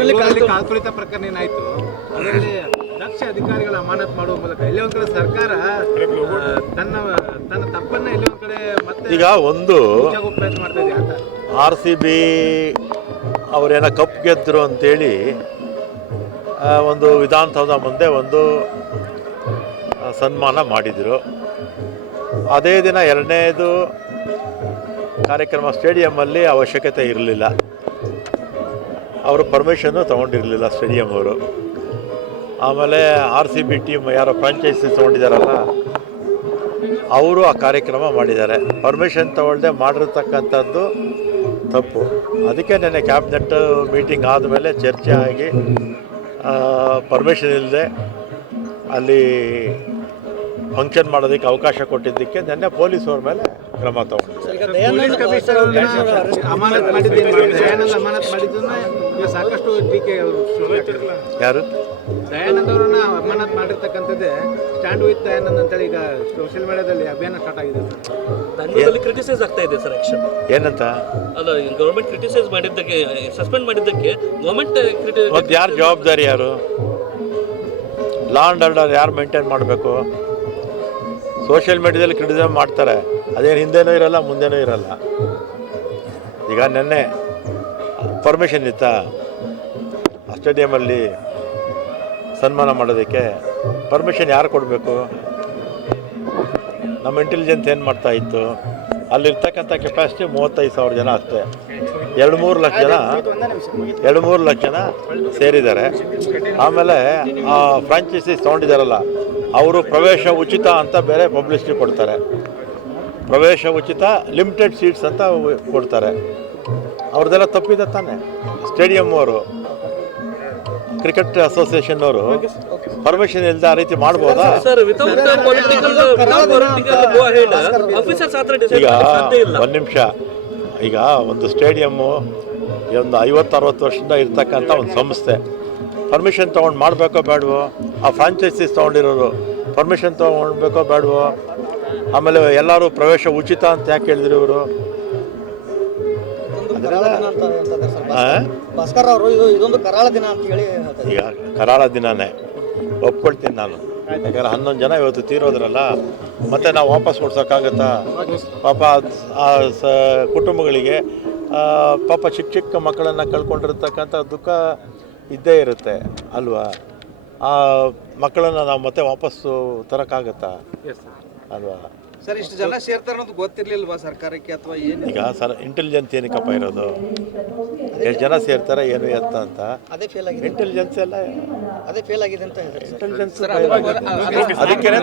ಕಾಲ್ತುಳಿತ ಪ್ರಕರಣ ಏನಾಯ್ತು? ಅದರಲ್ಲಿ ದಕ್ಷ ಅಧಿಕಾರಿಗಳ ಅಮಾನತ್ ಮಾಡುವ ಮೂಲಕ ಎಲ್ಲೇ ಒಂದ್ ಕಡೆ ಸರ್ಕಾರ ತನ್ನ ತನ್ನ ತಪ್ಪನ್ನ ಎಲ್ಲೇ ಒಂದ್ ಕಡೆ ಮತ್ತೆ ಈಗ ಒಂದು ಪ್ರಯತ್ನ ಮಾಡ್ತಾ ಇದೆಯಾ ಅಂತ. ಆರ್ ಸಿ ಬಿ ಅವರೇನೋ ಕಪ್ ಗೆದ್ದರು ಅಂತೇಳಿ ಆ, ಒಂದು ವಿಧಾನಸೌಧ ಮುಂದೆ ಒಂದು ಆ, ಸನ್ಮಾನ ಮಾಡಿದರು. ಅದೇ ದಿನ ಎರಡನೇದು ಕಾರ್ಯಕ್ರಮ ಸ್ಟೇಡಿಯಮ್ಮಲ್ಲಿ ಅವಶ್ಯಕತೆ ಇರಲಿಲ್ಲ. ಅವರು ಪರ್ಮಿಷನ್ನು ತೊಗೊಂಡಿರಲಿಲ್ಲ ಸ್ಟೇಡಿಯಂ ಅವರು. ಆಮೇಲೆ ಆರ್ ಸಿ ಬಿ ಟೀಮ್ ಯಾರೋ ಫ್ರಾಂಚೈಸಿ ತೊಗೊಂಡಿದ್ದಾರಲ್ಲ ಅವರು ಆ ಕಾರ್ಯಕ್ರಮ ಮಾಡಿದ್ದಾರೆ. ಪರ್ಮಿಷನ್ ತಗೊಳ್ಳದೆ ಮಾಡಿರ್ತಕ್ಕಂಥದ್ದು ತಪ್ಪು. ಅದಕ್ಕೆ ನೆನ್ನೆ ಕ್ಯಾಬಿನೆಟ್ ಮೀಟಿಂಗ್ ಆದಮೇಲೆ ಚರ್ಚೆ ಆಗಿ ಪರ್ಮಿಷನ್ ಇಲ್ಲದೆ ಅಲ್ಲಿ ಫಂಕ್ಷನ್ ಮಾಡೋದಕ್ಕೆ ಅವಕಾಶ ಕೊಟ್ಟಿದ್ದಕ್ಕೆ ನನ್ನ ಪೊಲೀಸ್ ಅವ್ರ ಮೇಲೆ ಕ್ರಮ ಸೃಷ್ಟಿಯಾಗ್ತಿದೆ. ಯಾರು? ದಯಾನಂದ್ ಅವರನ್ನ ಅಮಾನತ್ ಮಾಡಿರ್ತಕ್ಕಂಥದ್ದೇ ಸ್ಟ್ಯಾಂಡ್ ವಿತ್ ದಯಾನಂದ್ ಅಂತೇಳಿ ಈಗ ಸೋಷಿಯಲ್ ಮೀಡಿಯಾದಲ್ಲಿ ಅಭಿಯಾನ ಸ್ಟಾರ್ಟ್ ಆಗಿದೆ ಸರ್. ಕ್ರಿಟಿಸೈಸ್ ಆಗ್ತಾ ಇದೆ ಸರ್ ಆಕ್ಷನ್ ಏನಂತ? ಅಲ್ಲ ಗೌರ್ಮೆಂಟ್ ಕ್ರಿಟಿಸೈಸ್ ಮಾಡಿದ್ದಕ್ಕೆ ಸಸ್ಪೆಂಡ್ ಮಾಡಿದ್ದಕ್ಕೆ ಗೌರ್ಮೆಂಟ್ ಮತ್ತು ಯಾರು ಜವಾಬ್ದಾರಿ ಯಾರು? ಲಾ ಆ್ಯಂಡ್ ಆರ್ಡರ್ ಯಾರು ಮೇಂಟೈನ್ ಮಾಡಬೇಕು? ಸೋಷಿಯಲ್ ಮೀಡಿಯಾದಲ್ಲಿ ಕ್ರಿಟಿಸಮ್ ಮಾಡ್ತಾರೆ. ಅದೇನು ಹಿಂದೆನೂ ಇರಲ್ಲ, ಮುಂದೆನೂ ಇರಲ್ಲ. ಈಗ ನೆನ್ನೆ ಪರ್ಮಿಷನ್ ಇತ್ತಾ? ಸ್ಟೇಡಿಯಮಲ್ಲಿ ಸನ್ಮಾನ ಮಾಡೋದಕ್ಕೆ ಪರ್ಮಿಷನ್ ಯಾರು ಕೊಡಬೇಕು? ನಮ್ಮ ಇಂಟೆಲಿಜೆನ್ಸ್ ಏನು ಮಾಡ್ತಾ ಇತ್ತು? ಅಲ್ಲಿರ್ತಕ್ಕಂಥ ಕೆಪಾಸಿಟಿ ಮೂವತ್ತೈದು ಸಾವಿರ ಜನ ಅಷ್ಟೇ. ಎರಡು ಮೂರು ಲಕ್ಷ ಜನ, ಎರಡು ಮೂರು ಲಕ್ಷ ಜನ ಸೇರಿದ್ದಾರೆ. ಆಮೇಲೆ ಆ ಫ್ರಾಂಚೈಸಿ ತೊಗೊಂಡಿದ್ದಾರಲ್ಲ ಅವರು ಪ್ರವೇಶ ಉಚಿತ ಅಂತ ಬೇರೆ ಪಬ್ಲಿಸಿಟಿ ಕೊಡ್ತಾರೆ. ಪ್ರವೇಶ ಉಚಿತ ಲಿಮಿಟೆಡ್ ಸೀಟ್ಸ್ ಅಂತ ಕೊಡ್ತಾರೆ. ಅವ್ರದ್ದೆಲ್ಲ ತಪ್ಪಿದೆ ತಾನೆ. ಸ್ಟೇಡಿಯಂ ಅವರು ಕ್ರಿಕೆಟ್ ಅಸೋಸಿಯೇಷನ್ ಅವರು ಪರ್ಮಿಷನ್ ಇಲ್ಲದೆ ಆ ರೀತಿ ಮಾಡ್ಬೋದಾ? ಈಗ ಒಂದು ನಿಮಿಷ ಈಗ ಒಂದು ಸ್ಟೇಡಿಯಮ್ಮು ಒಂದು ಐವತ್ತು ಅರವತ್ತು ವರ್ಷದಿಂದ ಇರ್ತಕ್ಕಂಥ ಒಂದು ಸಂಸ್ಥೆ ಪರ್ಮಿಷನ್ ತೊಗೊಂಡು ಮಾಡಬೇಕೋ ಬೇಡವೋ? ಆ ಫ್ರಾಂಚೈಸೀಸ್ ತೊಗೊಂಡಿರೋರು ಪರ್ಮಿಷನ್ ತೊಗೊಂಡ್ಬೇಕೋ ಬೇಡವೋ? ಆಮೇಲೆ ಎಲ್ಲರೂ ಪ್ರವೇಶ ಉಚಿತ ಅಂತ ಯಾಕೆ ಹೇಳಿದ್ರು ಇವರು? ಕರಾಳ ದಿನ ಅಂತ ಹೇಳ್ತಾರೆ ಸರ್ ಅವರು ಇದೊಂದು ಕರಾಳ ದಿನ ಅಂತ ಹೇಳಿ ಈಗ ಕರಾಳ ದಿನನೇ. ಒಪ್ಕೊಳ್ತೀನಿ ನಾನು. ಯಾಕಂದ್ರೆ ಹನ್ನೊಂದು ಜನ ಇವತ್ತು ತೀರೋದ್ರಲ್ಲ ಮತ್ತೆ ನಾವು ವಾಪಸ್ ಕೊಡ್ಸೋಕ್ಕಾಗತ್ತಾ? ಪಾಪ ಆ ಸ ಕುಟುಂಬಗಳಿಗೆ ಆ, ಪಾಪ ಚಿಕ್ಕ ಚಿಕ್ಕ ಮಕ್ಕಳನ್ನು ಕಳ್ಕೊಂಡಿರ್ತಕ್ಕಂಥ ದುಃಖ ಇದ್ದೇ ಇರುತ್ತೆ ಅಲ್ವಾ? ಆ ಮಕ್ಕಳನ್ನು ನಾವು ಮತ್ತೆ ವಾಪಸ್ಸು ತರೋಕ್ಕಾಗತ್ತಾ? ಅಲ್ವಾ? ಸರ್ ಇಷ್ಟು ಜನ ಸೇರ್ತಾರೆ ಅನ್ನೋದು ಗೊತ್ತಿರ್ಲಿಲ್ವಾ ಸರ್ಕಾರಕ್ಕೆ ಅಥವಾ ಏನು ಈಗ ಸರ್ ಇಂಟೆಲಿಜೆನ್ಸ್ ಏನಕ್ಕಪ್ಪ ಇರೋದು? ಎಷ್ಟು ಜನ ಸೇರ್ತಾರೆ ಏನು ಎತ್ತ ಅಂತ? ಅದೇ ಫೇಲ್ ಆಗಿದೆ. ಇಂಟೆಲಿಜೆನ್ಸ್ ಎಲ್ಲ ಅದೇ ಫೇಲ್ ಆಗಿದೆ ಅಂತ ಇಂಟೆಲಿಜೆನ್ಸ್ ಅದಕ್ಕೇನೆ